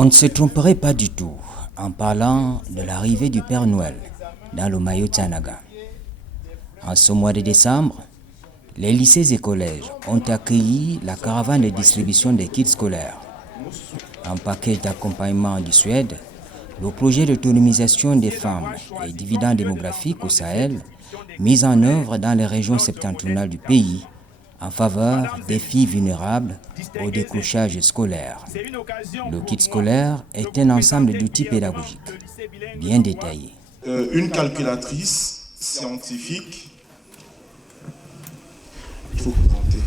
On ne se tromperait pas du tout en parlant de l'arrivée du Père Noël dans le Mayo Tanaga. En ce mois de décembre, les lycées et collèges ont accueilli la caravane de distribution des kits scolaires. En package d'accompagnement du Suède, le projet d'autonomisation des femmes et dividendes démographiques au Sahel, mis en œuvre dans les régions septentrionales du pays, en faveur des filles vulnérables au décrochage scolaire. Le kit scolaire est un ensemble d'outils pédagogiques bien détaillés. Une calculatrice scientifique, il faut compter.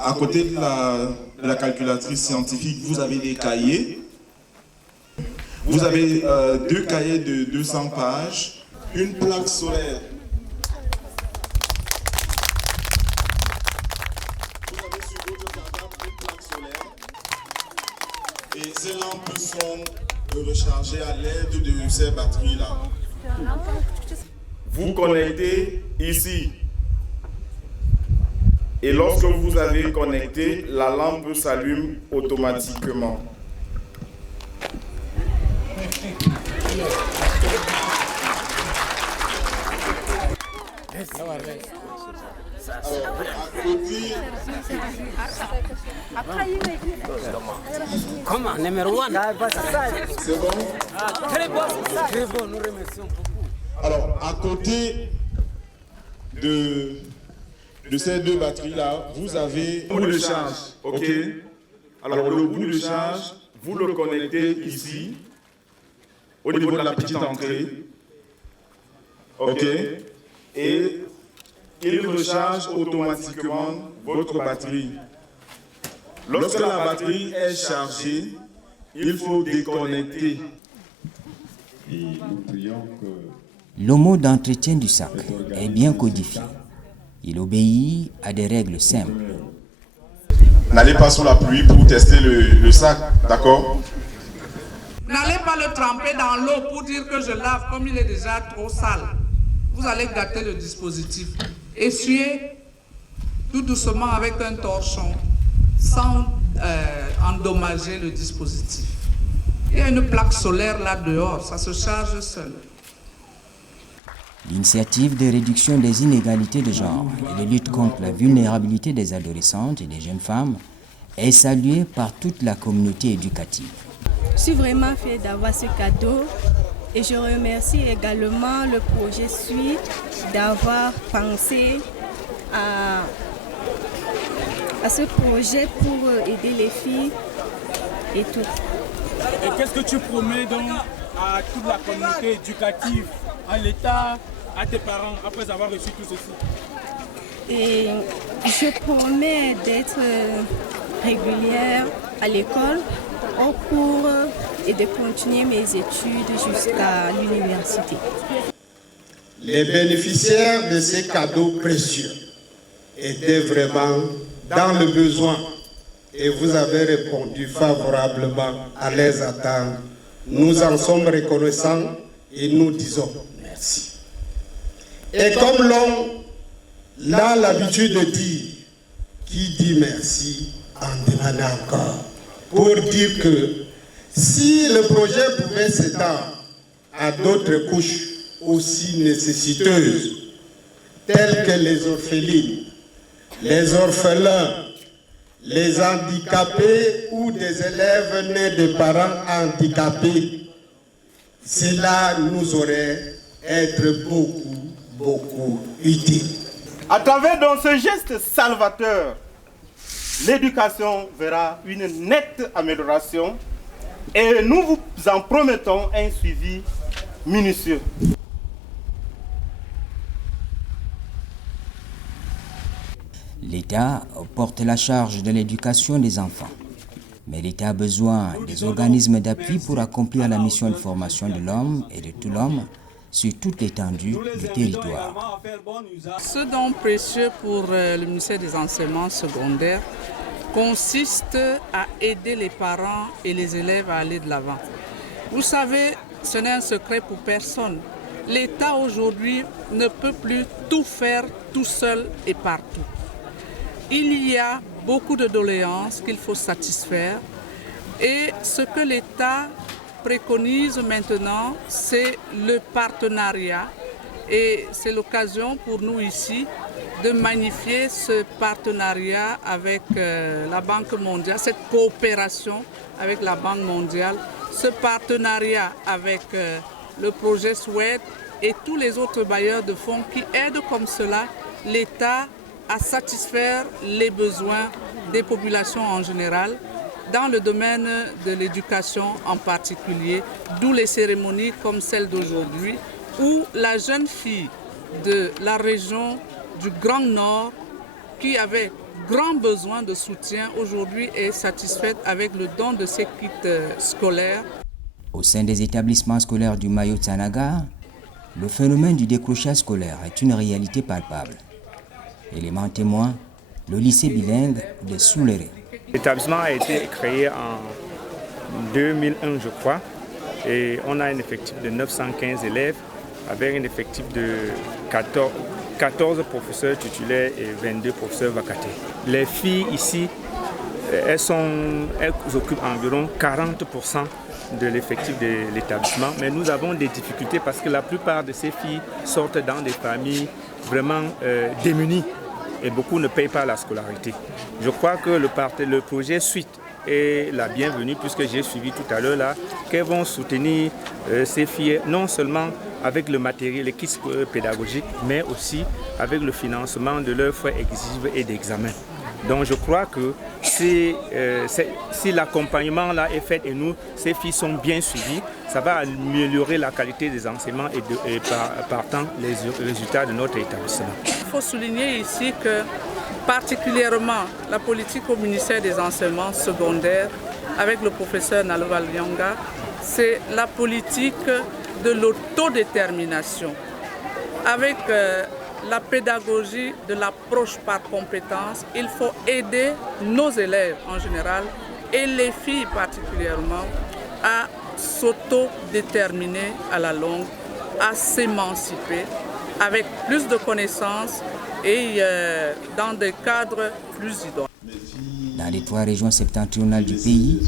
À côté de la calculatrice scientifique, vous avez des cahiers. Vous avez 2 cahiers de 200 pages, une plaque solaire. Vous avez sur votre portable une plaque solaire. Et ces lampes sont rechargées à l'aide de ces batteries-là. Vous connectez ici. Et lorsque vous avez connecté, la lampe s'allume automatiquement. Comment, numéro 1? C'est bon? Très bon, nous remercions beaucoup. Alors, à côté de ces 2 batteries-là, vous avez un bout de charge. OK? Alors, le bout de charge, vous le connectez ici, au niveau de la petite entrée. OK? Et il recharge automatiquement votre batterie. Lorsque la batterie est chargée, il faut déconnecter. Et nous prions que Le mode d'entretien du sac est bien codifié. Il obéit à des règles simples. N'allez pas sous la pluie pour tester le sac, d'accord? N'allez pas le tremper dans l'eau pour dire que je lave comme il est déjà trop sale. Vous allez gâter le dispositif. Essuyez tout doucement avec un torchon sans endommager le dispositif. Il y a une plaque solaire là dehors, ça se charge seul. L'initiative de réduction des inégalités de genre et de lutte contre la vulnérabilité des adolescentes et des jeunes femmes est saluée par toute la communauté éducative. Je suis vraiment fière d'avoir ce cadeau et je remercie également le projet SUI d'avoir pensé à ce projet pour aider les filles et tout. Et qu'est-ce que tu promets donc à toute la communauté éducative, à l'État, à tes parents, après avoir reçu tout ceci? Et je promets d'être régulière à l'école, au cours et de continuer mes études jusqu'à l'université. Les bénéficiaires de ces cadeaux précieux étaient vraiment dans le besoin et vous avez répondu favorablement à leurs attentes. Nous en sommes reconnaissants et nous disons merci. Et comme l'homme a l'habitude de dire, qui dit merci en demande encore, pour dire que si le projet pouvait s'étendre à d'autres couches aussi nécessiteuses, telles que les orphelines, les orphelins, les handicapés ou des élèves nés de parents handicapés, cela nous aurait été beaucoup utile. À travers donc ce geste salvateur, l'éducation verra une nette amélioration et nous vous en promettons un suivi minutieux. L'État porte la charge de l'éducation des enfants, mais l'État a besoin des organismes d'appui pour accomplir la mission de formation de l'homme et de tout l'homme sur toute l'étendue du territoire. Ce don précieux pour le ministère des Enseignements secondaires consiste à aider les parents et les élèves à aller de l'avant. Vous savez, ce n'est un secret pour personne. L'État aujourd'hui ne peut plus tout faire tout seul et partout. Il y a beaucoup de doléances qu'il faut satisfaire Et ce que l'État préconise maintenant, c'est le partenariat. Et c'est l'occasion pour nous ici de magnifier ce partenariat avec la Banque mondiale, cette coopération avec la Banque mondiale, ce partenariat avec le projet SWED et tous les autres bailleurs de fonds qui aident comme cela l'État à satisfaire les besoins des populations en général, dans le domaine de l'éducation en particulier, d'où les cérémonies comme celle d'aujourd'hui, où la jeune fille de la région du Grand Nord, qui avait grand besoin de soutien, aujourd'hui est satisfaite avec le don de ses kits scolaires. Au sein des établissements scolaires du Mayo-Tsanaga, le phénomène du décrochage scolaire est une réalité palpable. Élément témoin, le lycée bilingue de Souléré. L'établissement a été créé en 2001, je crois, et on a un effectif de 915 élèves avec un effectif de 14 professeurs titulaires et 22 professeurs vacataires. Les filles ici, elles occupent environ 40% de l'effectif de l'établissement, mais nous avons des difficultés parce que la plupart de ces filles sortent dans des familles vraiment démunies et beaucoup ne payent pas la scolarité. Je crois que le projet Suite est la bienvenue puisque j'ai suivi tout à l'heure là qu'elles vont soutenir ces filles non seulement avec le matériel, les kits pédagogiques, mais aussi avec le financement de leurs frais exigibles et d'examen. Donc je crois que si l'accompagnement là est fait et nous, ces filles sont bien suivies, ça va améliorer la qualité des enseignements et partant les résultats de notre établissement. Il faut souligner ici que particulièrement la politique au ministère des enseignements secondaires avec le professeur Naloval Lyonga, c'est la politique de l'autodétermination. Avec la pédagogie de l'approche par compétence, il faut aider nos élèves en général et les filles particulièrement à s'autodéterminer à la longue, à s'émanciper avec plus de connaissances et dans des cadres plus idoines. Dans les 3 régions septentrionales du pays,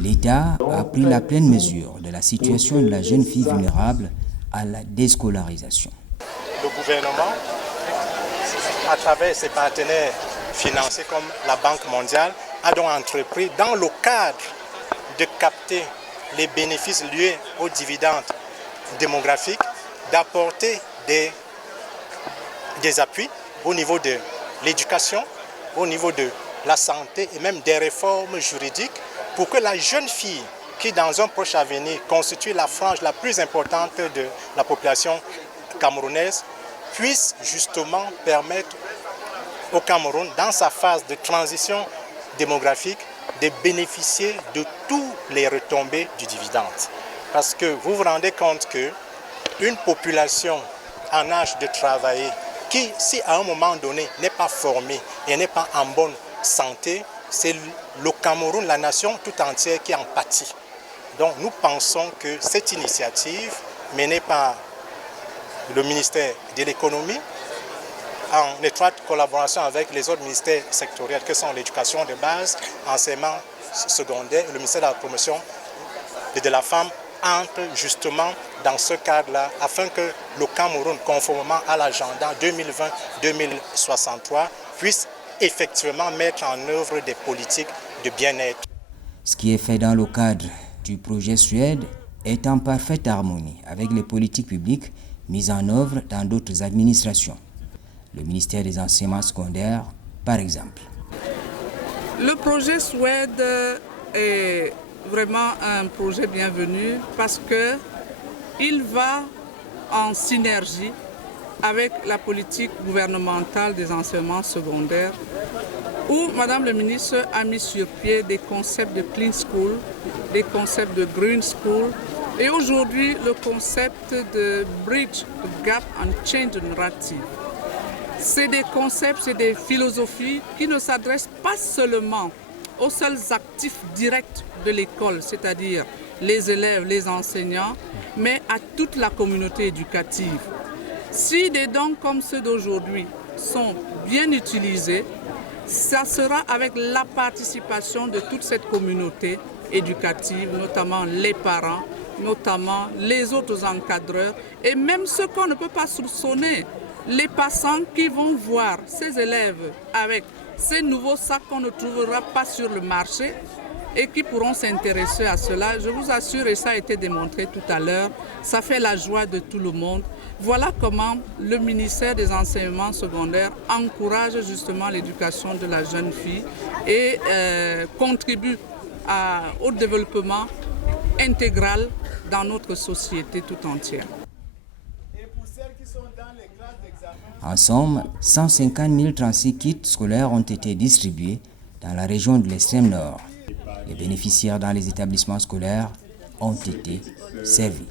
l'État a pris la pleine mesure de la situation de la jeune fille vulnérable à la déscolarisation. Le gouvernement, à travers ses partenaires financiers comme la Banque mondiale, a donc entrepris, dans le cadre de capter les bénéfices liés aux dividendes démographiques, d'apporter des appuis au niveau de l'éducation, au niveau de la santé et même des réformes juridiques pour que la jeune fille qui dans un proche avenir constitue la frange la plus importante de la population camerounaise puisse justement permettre au Cameroun, dans sa phase de transition démographique, de bénéficier de tous les retombées du dividende. Parce que vous vous rendez compte qu'une population en âge de travailler qui, si à un moment donné, n'est pas formée et n'est pas en bonne santé, c'est le Cameroun, la nation tout entière qui en pâtit. Donc nous pensons que cette initiative menée par le ministère de l'économie, en étroite collaboration avec les autres ministères sectoriels que sont l'éducation de base, enseignement secondaire et le ministère de la promotion et de la femme, entre justement dans ce cadre-là afin que le Cameroun, conformément à l'agenda 2020-2063, puisse effectivement mettre en œuvre des politiques de bien-être. Ce qui est fait dans le cadre du projet Suède est en parfaite harmonie avec les politiques publiques mises en œuvre dans d'autres administrations. Le ministère des enseignements secondaires, par exemple. Le projet Suède est vraiment un projet bienvenu parce qu'il va en synergie avec la politique gouvernementale des enseignements secondaires où Madame le ministre a mis sur pied des concepts de Clean School, des concepts de Green School et aujourd'hui le concept de Bridge the Gap and Change Narrative. C'est des concepts, c'est des philosophies qui ne s'adressent pas seulement aux seuls actifs directs de l'école, c'est-à-dire les élèves, les enseignants, mais à toute la communauté éducative. Si des dons comme ceux d'aujourd'hui sont bien utilisés, ça sera avec la participation de toute cette communauté éducative, notamment les parents, notamment les autres encadreurs et même ceux qu'on ne peut pas soupçonner, les passants qui vont voir ces élèves avec ces nouveaux sacs qu'on ne trouvera pas sur le marché et qui pourront s'intéresser à cela. Je vous assure, et ça a été démontré tout à l'heure, ça fait la joie de tout le monde. Voilà comment le ministère des Enseignements secondaires encourage justement l'éducation de la jeune fille et contribue au développement intégral dans notre société tout entière. En somme, 150 036 kits scolaires ont été distribués dans la région de l'extrême nord. Les bénéficiaires dans les établissements scolaires ont été servis.